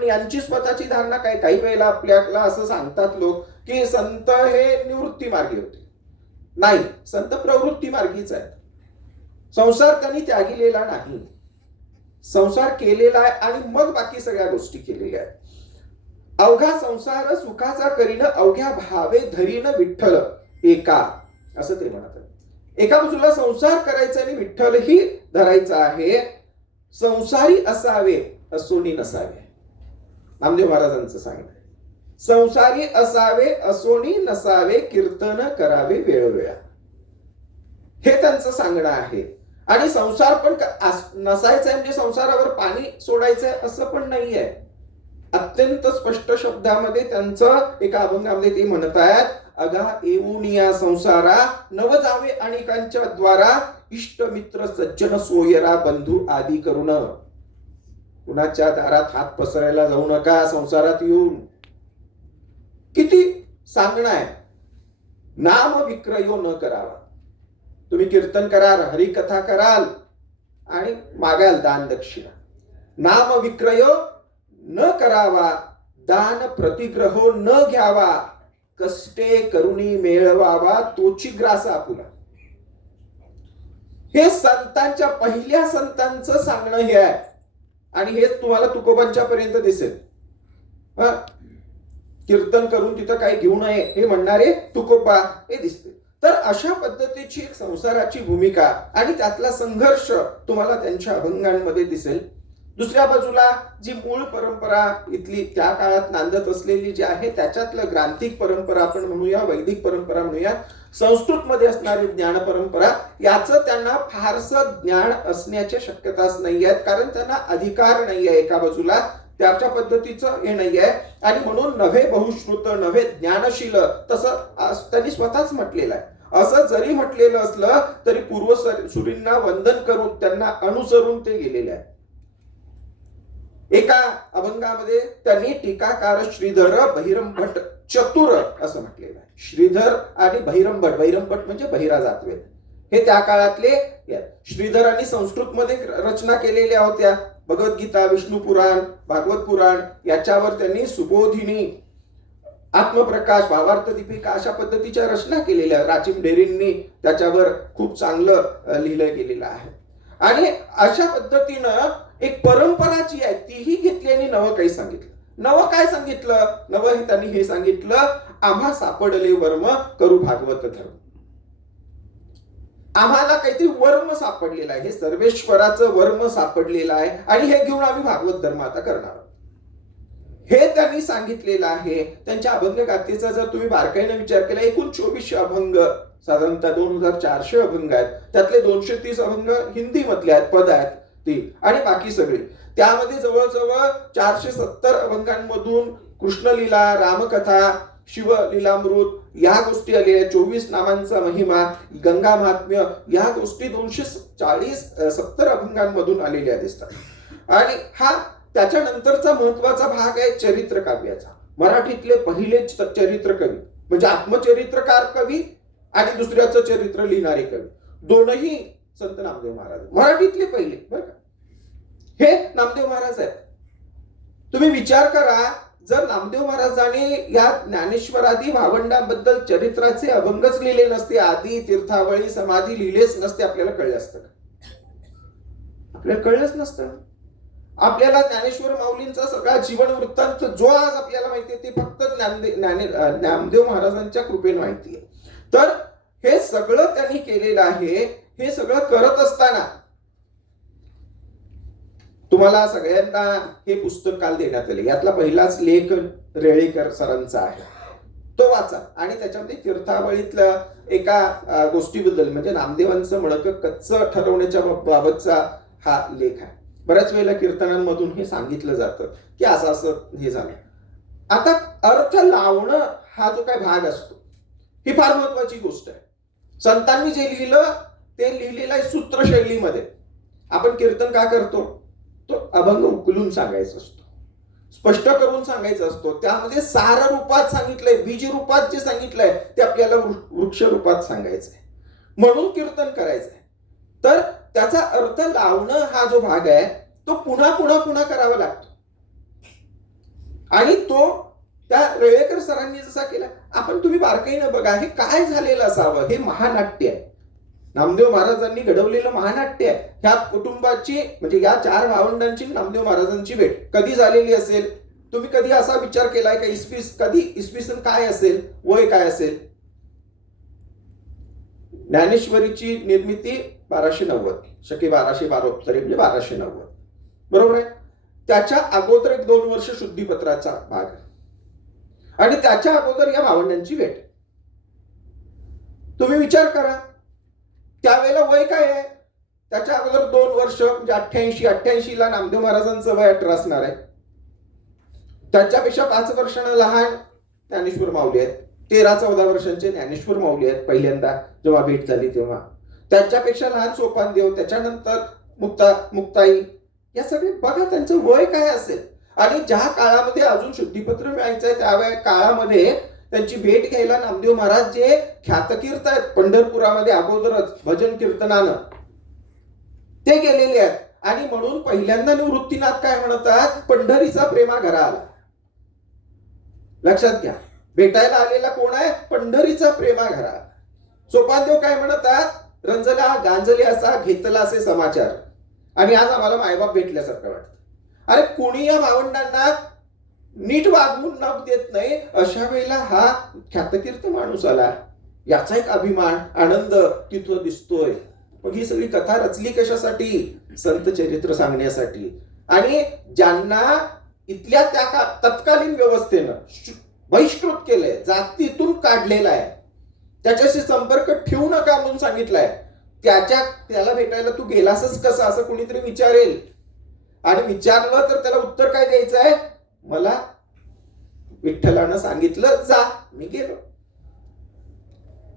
पण यांची स्वतःची धारणा काय, काही वेळेला आपल्याला असं सांगतात लोक की संत हे निवृत्ती मार्गी होते. नाही, संत प्रवृत्ती मार्गीच आहेत. संसार त्यांनी त्यागिलेला नाही, संसार केलेला आहे आणि मग बाकी सगळ्या गोष्टी केलेल्या आहेत. अवघा संसार सुखाचा करीन, अवघ्या भावे धरीन विठ्ठल एका, असं ते म्हणतात. एका बाजूला संसार करायचा आणि विठ्ठल ही धरायचा आहे. संसारी असावे असोनी नसावे, नामदेव महाराजांचं सांगणं. संसारी असावे असोनी नसावे, कीर्तन करावे वेळोवेळा, हे त्यांचं सांगणं आहे. आणि संसार पण नसायचं म्हणजे संसारावर पाणी सोडायचंय असं पण नाहीये. अत्यंत स्पष्ट शब्दामध्ये त्यांचं एका अभंगामध्ये ते म्हणतायत, अगा येऊनिया संसारा नव जावे अनेकांच्या द्वारा, इष्ट मित्र सज्जन सोयरा बंधू आदी करून. कुणाच्या दारात हात पसरायला जाऊ नका संसारात येऊन. किती सांगणं आहे. नाम विक्रयो न करावा. तुम्ही कीर्तन कराल, हरिकथा कराल आणि मागाल दान दक्षिणा. नाम विक्रयो न करावा, दान प्रतिग्रहो न घ्यावा, कष्टे करुणी मेळवावा तोची ग्रास आपुला. हे संतांच्या, पहिल्या संतांचं सांगणं हे आहे. आणि हेच तुम्हाला तुकोबांच्या पर्यंत दिसेल. कीर्तन करून तिथं काही घेऊ नये हे म्हणणारे तुकोबा हे दिसते. तर अशा पद्धतीची एक संसाराची भूमिका आणि त्यातला संघर्ष तुम्हाला त्यांच्या अभंगांमध्ये दिसेल. दुसऱ्या बाजूला जी मूळ परंपरा इथली त्या काळात नांदत असलेली जी आहे, त्याच्यातलं ग्रांथिक परंपरा आपण म्हणूया, वैदिक परंपरा म्हणूया, संस्कृतमध्ये असणारी ज्ञान परंपरा, याचं त्यांना फारसं ज्ञान असण्याच्या शक्यताच नाही आहेत. कारण त्यांना अधिकार नाही आहे एका बाजूला, त्याच्या पद्धतीचं हे नाही आहे. आणि म्हणून नव्हे बहुश्रुत नव्हे ज्ञानशील, तसं त्यांनी स्वतःच म्हटलेलं आहे. असं जरी म्हटलेलं असलं तरी पूर्वसुरींना वंदन करून त्यांना अनुसरून ते गेलेले आहे. एका अभंगामध्ये त्यांनी टीकाकार श्रीधर बहिरमभट चतुर असं म्हटलेलं आहे. श्रीधर आणि बहिरमभट, बहिरमभट म्हणजे बहिरा जातवेद, हे त्या काळातले. श्रीधरांनी संस्कृतमध्ये रचना केलेल्या होत्या. भगवद्गीता, विष्णू पुराण, भागवत पुराण याच्यावर त्यांनी सुबोधिनी, आत्मप्रकाश, भावार्थ दीपिका अशा पद्धतीच्या रचना केलेल्या. राचिम ढेरेंनी त्याच्यावर खूप चांगलं लिहिलं गेलेलं आहे. आणि अशा पद्धतीनं एक परंपरा जी आहे तीही घेतली आणि नवं काही सांगितलं. नवं काय सांगितलं? नवं त्यांनी हे सांगितलं, आम्हा सापडले वर्म करू भागवत धर्म. आम्हाला काहीतरी वर्म सापडलेलं आहे, हे सर्वेश्वराचं वर्म सापडलेलं आहे आणि हे घेऊन आम्ही भागवत धर्म आता करणार, हे त्यांनी सांगितलेलं आहे. त्यांच्या अभंग गाथेचा जर तुम्ही बारकाईने विचार केला, एकूण 2400 अभंग, साधारणतः 2400 अभंग आहेत. त्यातले 230 अभंग हिंदी मधले आहेत, पद आहेत ती, आणि बाकी सगळे. त्यामध्ये जवळजवळ 470 अभंगांमधून कृष्णलीला, रामकथा, शिवलीलामृत या गोष्टी आलेल्या. 24 नामांचा महिमा, गंगा महात्म्य या गोष्टी 270 अभंगांमधून आलेल्या दिसतात. आणि हा त्याच्यानंतरचा महत्वाचा भाग आहे चरित्र काव्याचा. मराठीतले पहिले चरित्र कवी म्हणजे आत्मचरित्रकार कवी आणि दुसऱ्याचं चरित्र लिहिणारे कवी, दोनही संत नामदेव महाराज. मराठीतले पहिले बरं का, हे नामदेव महाराज आहेत. तुम्ही विचार करा, जर नामदेव महाराजांनी या ज्ञानेश्वरादी भावंडांबद्दल चरित्राचे अभंगच लिहिले नसते, आदी, तीर्थावळी, समाधी लिहिलेच नसते, आपल्याला कळलं असतं का? आपल्याला कळलंच नसतं. आपल्याला ज्ञानेश्वर माऊलींचा सगळा जीवन वृत्तांत जो आज आपल्याला माहिती आहे ते फक्त नामदेव महाराजांच्या कृपेने माहिती आहे. तर हे सगळं त्यांनी केलेलं आहे. हे सगळं करत असताना तुम्हाला सगळ्यांना हे पुस्तक काल देण्यात आले. यातला पहिलाच लेख रेळेकर सरांचा आहे, तो वाचा. आणि त्याच्यामध्ये तीर्थावळीतल्या एका गोष्टीबद्दल म्हणजे नामदेवांचं मडकं कच्चं ठरवण्याच्या बाबतचा हा लेख आहे. बऱ्याच वेळेला कीर्तनांमधून हे सांगितलं जातं की असं असं हे झालं. आता अर्थ लावणं हा जो काय भाग असतो, ही फार महत्वाची गोष्ट आहे. संतांनी जे लिहिलं ते लिहिलेलं आहे सूत्र शैलीमध्ये. आपण कीर्तन का करतो? तो अभंग उकलून सांगायचा असतो, स्पष्ट करून सांगायचा असतो. त्यामध्ये सार रूपात सांगितलंय, बीज रूपात जे सांगितलंय ते आपल्याला वृक्ष रूपात सांगायचंय, म्हणून कीर्तन करायचंय. तर त्याचा अर्थ लावणं हा जो भाग आहे तो पुन्हा पुन्हा पुन्हा करावा लागतो. आणि तो त्या रेळेकर सरांनी जसा केला, आपण तुम्ही बारकाईनं बघा, हे काय झालेलं असावं. हे महानाट्य आहे, नामदेव महाराजांनी घडवलेलं महानाट्य आहे. ह्या कुटुंबाची म्हणजे या 4 भावंडांची नामदेव महाराजांची भेट कधी झालेली असेल? तुम्ही कधी असा विचार केलाय का इसवी सन काय असेल, वय काय असेल? ज्ञानेश्वरीची निर्मिती 1290, शके 1212 तरी म्हणजे 1290, बरोबर आहे. त्याच्या अगोदर 1-2 वर्ष शुद्धीपत्राचा भाग आणि त्याच्या अगोदर या भावंडांची भेट. तुम्ही विचार करा, त्यावेळेला वय काय आहे? त्याच्या अगोदर 2 वर्ष म्हणजे 88 ला नामदेव महाराजांचं वय 18 असणार आहे. त्यांच्यापेक्षा 5 वर्षांना लहान ज्ञानेश्वर माऊली आहेत. 13-14 वर्षांचे ज्ञानेश्वर माऊली आहेत पहिल्यांदा जेव्हा भेट झाली तेव्हा. त्यांच्यापेक्षा लहान सोपानदेव, त्याच्यानंतर मुक्ताई. या सगळे बघा त्यांचं वय काय असेल. आणि ज्या काळामध्ये अजून शुद्धीपत्र मिळायचंय त्या काळामध्ये त्यांची भेट घ्यायला नामदेव महाराज जे ख्यातकीर्त आहेत पंढरपुरामध्ये अगोदरच भजन कीर्तनानं, ते गेलेले आहेत. आणि म्हणून पहिल्यांदा निवृत्तीनाथ काय म्हणतात? पंढरीचा प्रेमा घरा आला. लक्षात घ्या, भेटायला आलेला कोण आहे? पंढरीचा प्रेमा घरा. सोपानदेव काय म्हणतात? रंजला गांजले असा घेतला असे समाचार, आणि आज आम्हाला मायबाप भेटल्यासारखं वाटतं. अरे कोणी या भावंडांना नीट वागवून नाव देत नाही. अशा वेळेला हा ख्यातकीर्त माणूस आला, याचा एक अभिमान आनंद तिथं दिसतोय. मग ही सगळी कथा रचली कशासाठी? संत चरित्र सांगण्यासाठी. आणि ज्यांना इथल्या त्या तत्कालीन व्यवस्थेनं बहिष्कृत केलंय, जातीतून काढलेला आहे, त्याच्याशी संपर्क ठेवू नका म्हणून सांगितलंय, त्याला भेटायला तू गेलासच कसं असं कुणीतरी विचारेल. आणि विचारलं तर त्याला उत्तर काय द्यायचं आहे? मला विठ्ठलानं सांगितलं जा, मी गेलो.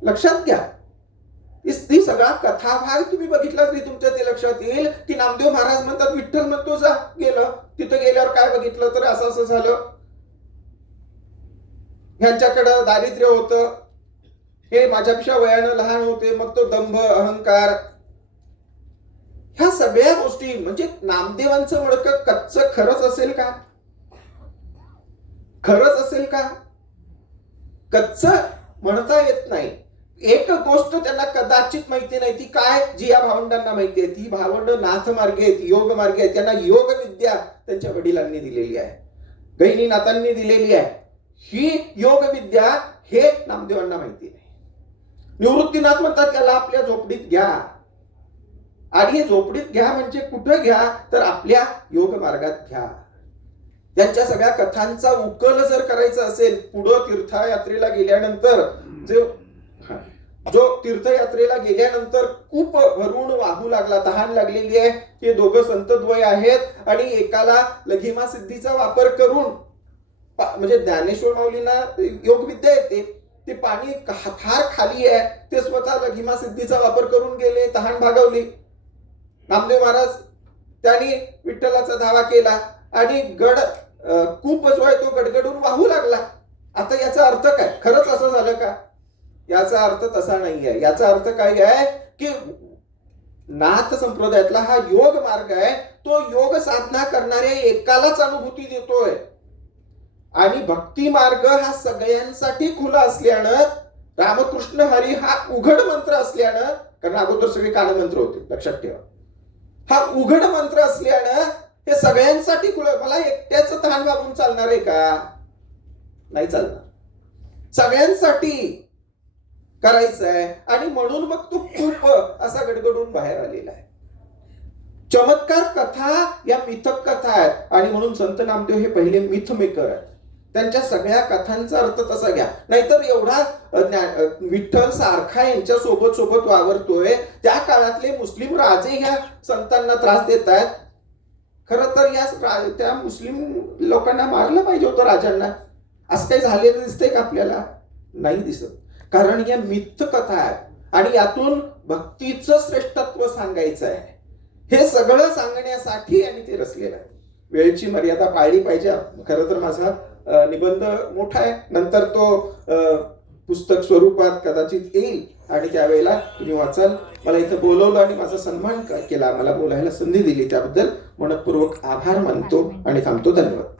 लक्षात घ्या, ती सगळा कथाभाग तुम्ही बघितला तरी तुमच्या ते लक्षात येईल की नामदेव महाराज म्हणतात विठ्ठल म्हणतो जा, गेलं. तिथं गेल्यावर काय बघितलं तर असं असं झालं, ह्यांच्याकडं दारिद्र्य होतं, हे माझ्यापेक्षा वयानं लहान होते, मग तो दंभ अहंकार, ह्या सगळ्या गोष्टी. म्हणजे नामदेवांचं ओळख कच्चं खरंच असेल का? खरंच असेल का? कच्च म्हणता येत नाही. एक गोष्ट त्यांना कदाचित माहिती नाही, ती काय? जी या भावंडांना माहिती आहे, ती भावंड नाथ मार्गे आहेत, योग मार्गे आहेत. त्यांना योग विद्या त्यांच्या वडिलांनी दिलेली आहे, गहिनीनाथांनी दिलेली आहे. ही योग विद्या हे नामदेवांना माहिती नाही. निवृत्तीनाथ म्हणतात त्याला आपल्या झोपडीत घ्या. आणि हे झोपडीत घ्या म्हणजे कुठं घ्या तर आपल्या योग मार्गात घ्या. त्यांच्या सगळ्या कथांचा उकल जर करायचा असेल, पुढं तीर्थयात्रेला गेल्यानंतर जो तीर्थयात्रेला गेल्यानंतर खूप भरून वाहू लागला, तहान लागलेली आहे, हे दोघं संतद्वय आहेत आणि एकाला लघिमा सिद्धीचा वापर करून, म्हणजे ज्ञानेश्वर माऊलींना योगविद्या येते, ते पाणी फार खाली आहे, ते स्वतः लघिमा सिद्धीचा वापर करून गेले, तहान भागवली. नामदेव महाराज त्यांनी विठ्ठलाचा धावा केला आणि कूप जो आहे तो गडगडून वाहू लागला. आता याचा अर्थ काय? खरंच असं झालं का? याचा अर्थ तसा नाही आहे. याचा अर्थ काय आहे की नाथ संप्रदायातला हा योग मार्ग आहे, तो योग साधना करणाऱ्या एकालाच अनुभूती देतोय. आणि भक्ती मार्ग हा सगळ्यांसाठी खुला असल्यानं, रामकृष्ण हरी हा उघड मंत्र असल्यानं, कारण अगोदर सगळे कानमंत्र होते, लक्षात ठेवा, हा उघड मंत्र असल्यानं हे सगळ्यांसाठी खुलं. मला एकट्याच तहान वागून चालणार आहे का? नाही चालणार. सगळ्यांसाठी करायचं आहे. आणि म्हणून मग तो खूप असा गडगडून बाहेर आलेला आहे. चमत्कार कथा या मिथक कथा आहेत आणि म्हणून संत नामदेव हे पहिले मिथ मेकर आहेत. त्यांच्या सगळ्या कथांचा अर्थ तसा घ्या. नाहीतर एवढा विठ्ठल सारखा यांच्या सोबत वावरतोय, त्या काळातले मुस्लिम राजे ह्या संतांना त्रास देत आहेत. खरं तर या त्या मुस्लिम लोकांना मारलं पाहिजे होतं राजांना. असं काही झालेलं दिसतंय का आपल्याला? नाही दिसत. कारण या मिथ कथा आहेत आणि यातून भक्तीचं श्रेष्ठत्व सांगायचं आहे. हे सगळं सांगण्यासाठी यांनी ते रचलेलं आहे. वेळेची मर्यादा पाळली पाहिजे. खरं तर माझा निबंध मोठा आहे, नंतर तो पुस्तक स्वरूपात कदाचित येईल आणि त्यावेळेला तुम्ही वाचाल. मला इथं बोलवलं आणि माझा सन्मान केला, मला बोलायला संधी दिली, त्याबद्दल मनपूर्वक आभार मानतो आणि थांबतो. धन्यवाद.